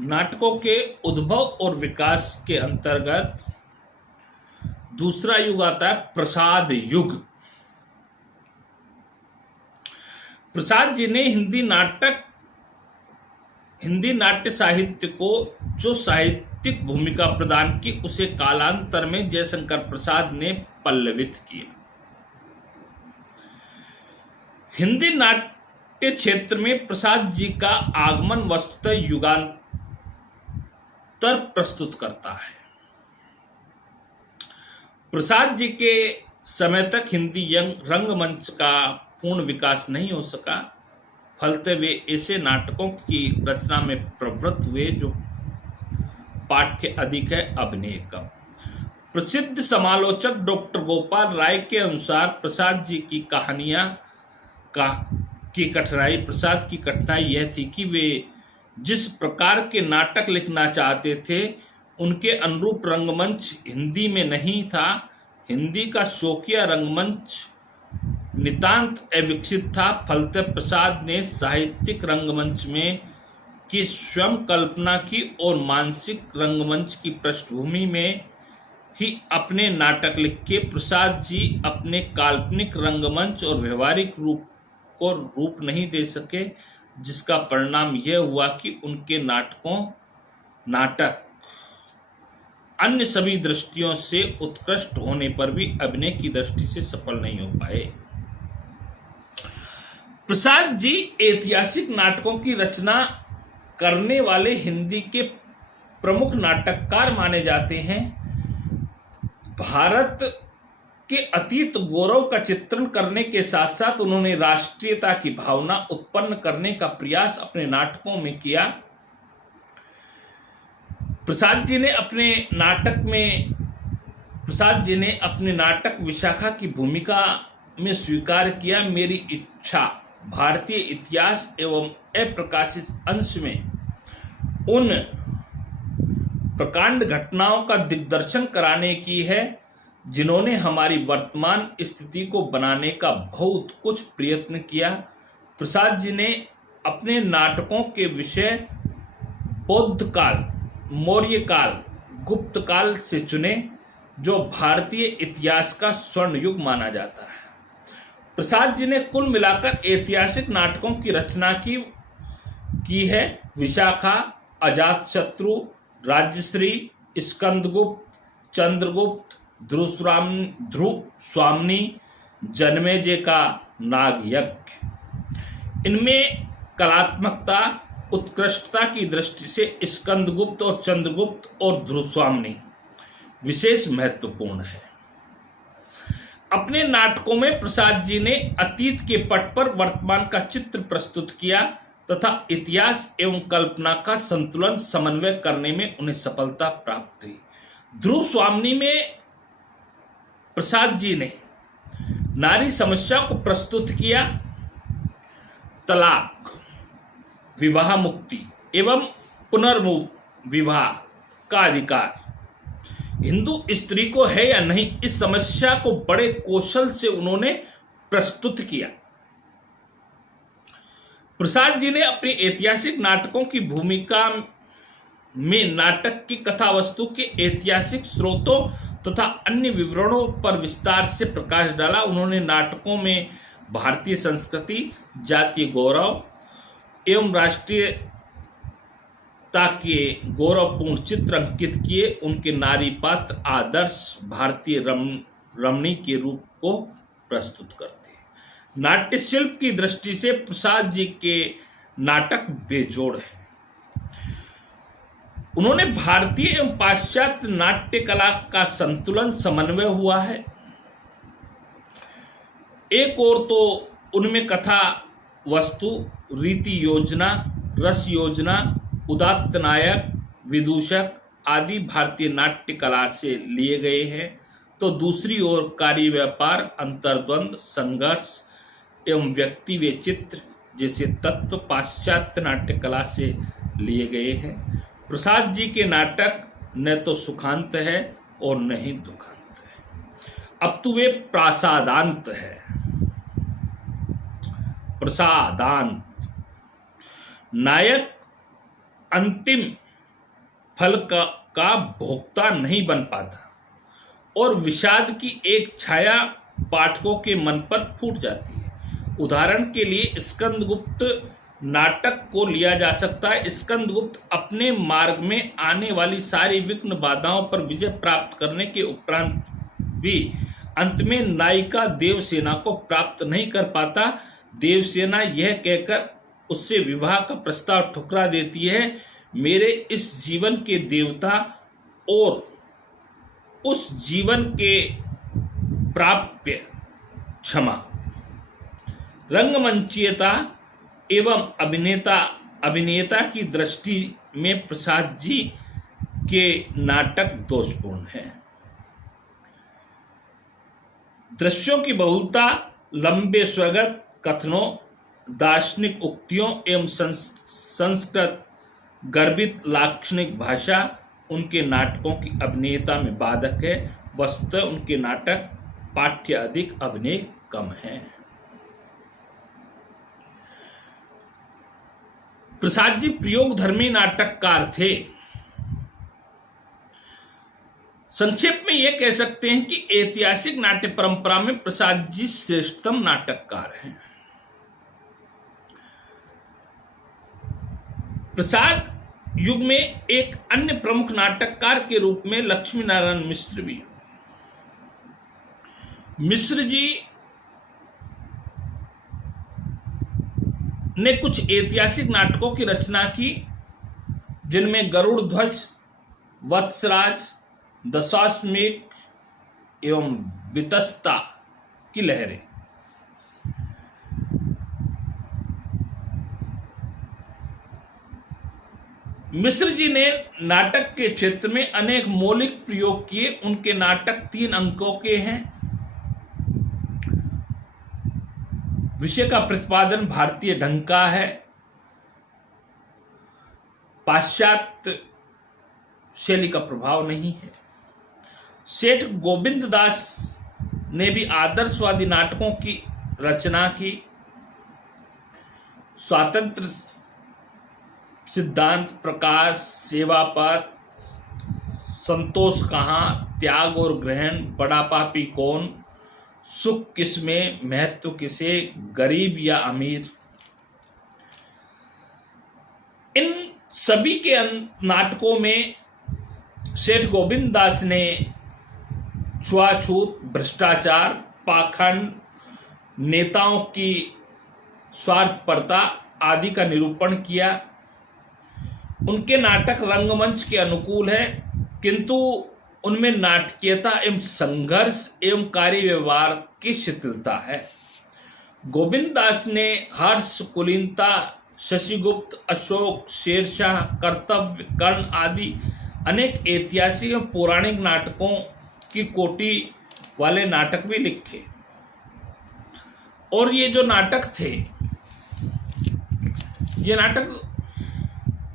नाटकों के उद्भव और विकास के अंतर्गत दूसरा युग आता है प्रसाद युग। प्रसाद जी ने हिंदी नाट्य साहित्य को जो साहित्यिक भूमिका प्रदान की, उसे कालांतर में जयशंकर प्रसाद ने पल्लवित किया। हिंदी नाट्य क्षेत्र में प्रसाद जी का आगमन वस्तुतः युगांतर प्रस्तुत करता है। प्रसाद जी के समय तक हिंदी रंगमंच का पूर्ण विकास नहीं हो सका, फलते वे ऐसे नाटकों की रचना में प्रवृत्त हुए जो पाठ्य अधिक है, अभिनय कम। प्रसिद्ध समालोचक डॉक्टर गोपाल राय के अनुसार प्रसाद की कठिनाई यह थी कि वे जिस प्रकार के नाटक लिखना चाहते थे उनके अनुरूप रंगमंच हिंदी में नहीं था। हिंदी का शौकिया रंगमंच नितांत अविकसित था। फलतः प्रसाद ने साहित्यिक रंगमंच में की स्वयं कल्पना की और मानसिक रंगमंच की पृष्ठभूमि में ही अपने नाटक लिखे। प्रसाद जी अपने काल्पनिक रंगमंच और व्यवहारिक रूप को रूप नहीं दे सके, जिसका परिणाम यह हुआ कि उनके नाटक अन्य सभी दृष्टियों से उत्कृष्ट होने पर भी अभिनय की दृष्टि से सफल नहीं हो पाए। प्रसाद जी ऐतिहासिक नाटकों की रचना करने वाले हिंदी के प्रमुख नाटककार माने जाते हैं। भारत के अतीत गौरव का चित्रण करने के साथ साथ उन्होंने राष्ट्रीयता की भावना उत्पन्न करने का प्रयास अपने नाटकों में किया। प्रसाद जी ने अपने नाटक विशाखा की भूमिका में स्वीकार किया, मेरी इच्छा भारतीय इतिहास एवं अप्रकाशित अंश में उन प्रकांड घटनाओं का दिग्दर्शन कराने की है जिन्होंने हमारी वर्तमान स्थिति को बनाने का बहुत कुछ प्रयत्न किया। प्रसाद जी ने अपने नाटकों के विषय बौद्ध काल, मौर्य काल, गुप्त काल से चुने, जो भारतीय इतिहास का स्वर्ण युग माना जाता है। प्रसाद जी ने कुल मिलाकर ऐतिहासिक नाटकों की रचना की है। विशाखा, अजातशत्रु, राज्यश्री, स्कंदगुप्त, चंद्रगुप्त, ध्रुवस्वामिनी, जन्मेजय का नागयज्ञ। इनमें कलात्मकता, उत्कृष्टता की दृष्टि से स्कंदगुप्त और चंद्रगुप्त और ध्रुवस्वामिनी विशेष महत्वपूर्ण है। अपने नाटकों में प्रसाद जी ने अतीत के पट पर वर्तमान का चित्र प्रस्तुत किया तथा इतिहास एवं कल्पना का संतुलन समन्वय करने में उन्हें सफलता प्राप्त हुई। ध्रुवस्वामिनी में प्रसाद जी ने नारी समस्या को प्रस्तुत किया। तलाक, विवाह मुक्ति एवं पुनर्विवाह का अधिकार हिंदू स्त्री को है या नहीं, इस समस्या को बड़े कौशल से उन्होंने प्रस्तुत किया। प्रसाद जी ने अपने ऐतिहासिक नाटकों की भूमिका में नाटक की कथा वस्तु के ऐतिहासिक स्रोतों तथा अन्य विवरणों पर विस्तार से प्रकाश डाला। उन्होंने नाटकों में भारतीय संस्कृति, जातीय गौरव एवं राष्ट्रीयता के गौरवपूर्ण चित्र अंकित किए। उनके नारी पात्र आदर्श भारतीय रमणी के रूप को प्रस्तुत करते हैं। नाट्य शिल्प की दृष्टि से प्रसाद जी के नाटक बेजोड़ हैं। उन्होंने भारतीय एवं पाश्चात्य नाट्य कला का संतुलन समन्वय हुआ है। एक ओर तो उनमें कथा वस्तु, रीति योजना, रस योजना, उदात्त नायक, विदूषक आदि भारतीय नाट्य कला से लिए गए हैं, तो दूसरी ओर कार्य व्यापार, अंतर्द्वंद, संघर्ष एवं व्यक्ति व चित्र जैसे तत्व पाश्चात्य नाट्य कला से लिए गए हैं। प्रसाद जी के नाटक न तो सुखांत है और न ही दुखांत है, अब तो वे प्रासादांत है। प्रसादांत नायक अंतिम फल का भोक्ता नहीं बन पाता और विषाद की एक छाया पाठकों के मन पर फूट जाती है। उदाहरण के लिए स्कंदगुप्त नाटक को लिया जा सकता है। स्कंदगुप्त अपने मार्ग में आने वाली सारी विघ्न बाधाओं पर विजय प्राप्त करने के उपरांत भी अंत में नायिका देवसेना को प्राप्त नहीं कर पाता। देवसेना यह कहकर उससे विवाह का प्रस्ताव ठुकरा देती है, मेरे इस जीवन के देवता और उस जीवन के प्राप्य क्षमा। रंगमंचीयता एवं अभिनेता की दृष्टि में प्रसाद जी के नाटक दोषपूर्ण है। दृश्यों की बहुलता, लंबे स्वगत कथनों, दार्शनिक उक्तियों एवं संस्कृत गर्भित लाक्षणिक भाषा उनके नाटकों की अभिनेता में बाधक है। वस्तुतः उनके नाटक पाठ्य अधिक, अभिनय कम है। प्रसाद जी प्रयोगधर्मी नाटककार थे। संक्षेप में यह कह सकते हैं कि ऐतिहासिक नाट्य परंपरा में प्रसाद जी श्रेष्ठतम नाटककार हैं। प्रसाद युग में एक अन्य प्रमुख नाटककार के रूप में लक्ष्मी नारायण मिश्र भी हुए। मिश्र जी ने कुछ ऐतिहासिक नाटकों की रचना की, जिनमें गरुड़ ध्वज, वत्सराज, दशाश्वमेध एवं वितस्ता की लहरें। मिश्र जी ने नाटक के क्षेत्र में अनेक मौलिक प्रयोग किए। उनके नाटक 3 अंकों के हैं। विषय का प्रतिपादन भारतीय ढंग का है, पाश्चात्य शैली का प्रभाव नहीं है। सेठ गोविंद दास ने भी आदर्शवादी नाटकों की रचना की। स्वातंत्र सिद्धांत, प्रकाश, सेवापथ, संतोष कहाँ, त्याग और ग्रहण, बड़ा पापी कौन, सुख किसमें, महत्व किसे, गरीब या अमीर, इन सभी के नाटकों में सेठ गोविंद दास ने छुआछूत, भ्रष्टाचार, पाखंड, नेताओं की स्वार्थपरता आदि का निरूपण किया। उनके नाटक रंगमंच के अनुकूल है, किंतु उनमें नाटकीयता एवं संघर्ष एवं कार्य व्यवहार की शिथिलता है। गोविंद दास ने हर्ष, कुलीनता, शशिगुप्त, अशोक, शेरशाह, कर्तव्य, कर्ण आदि अनेक ऐतिहासिक एवं पौराणिक नाटकों की कोटि वाले नाटक भी लिखे। और ये जो नाटक थे, ये नाटक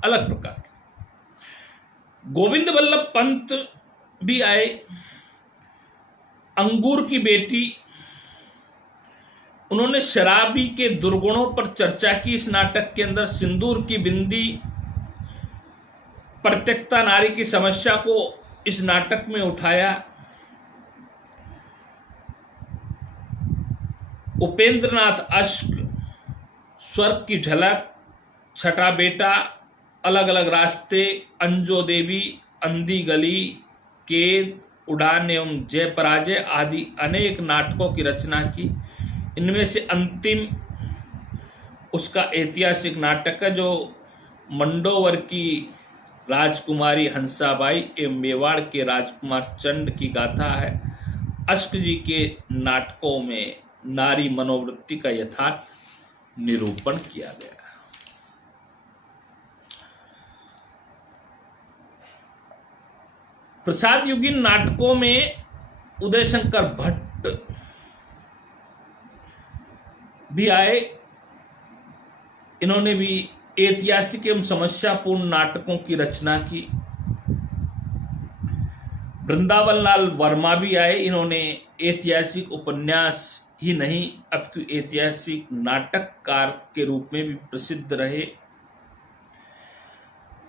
अलग प्रकार के। गोविंद वल्लभ पंत भी आए। अंगूर की बेटी, उन्होंने शराबी के दुर्गुणों पर चर्चा की। इस नाटक के अंदर सिंदूर की बिंदी, परित्यक्ता नारी की समस्या को इस नाटक में उठाया। उपेंद्रनाथ अश्क, स्वर्ग की झलक, छठा बेटा, अलग अलग रास्ते, अंजो देवी, अंधी गली, केद, उड़ान एवं जय पराजय आदि अनेक नाटकों की रचना की। इनमें से अंतिम उसका ऐतिहासिक नाटक है, जो मंडोवर की राजकुमारी हंसाबाई एवं मेवाड़ के राजकुमार चंद की गाथा है। अश्क जी के नाटकों में नारी मनोवृत्ति का यथार्थ निरूपण किया गया। प्रसाद युगीन नाटकों में उदयशंकर भट्ट भी आए। इन्होंने भी ऐतिहासिक एवं समस्यापूर्ण नाटकों की रचना की। वृंदावन लाल वर्मा भी आए। इन्होंने ऐतिहासिक उपन्यास ही नहीं अपितु ऐतिहासिक नाटककार के रूप में भी प्रसिद्ध रहे।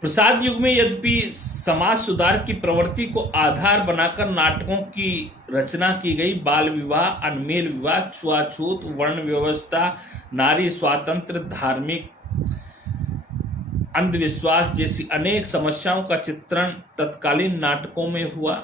प्रसाद युग में यद्यपि समाज सुधार की प्रवृत्ति को आधार बनाकर नाटकों की रचना की गई, बाल विवाह, अनमेल विवाह, छुआछूत, वर्ण व्यवस्था, नारी स्वातंत्र्य, धार्मिक अंधविश्वास जैसी अनेक समस्याओं का चित्रण तत्कालीन नाटकों में हुआ।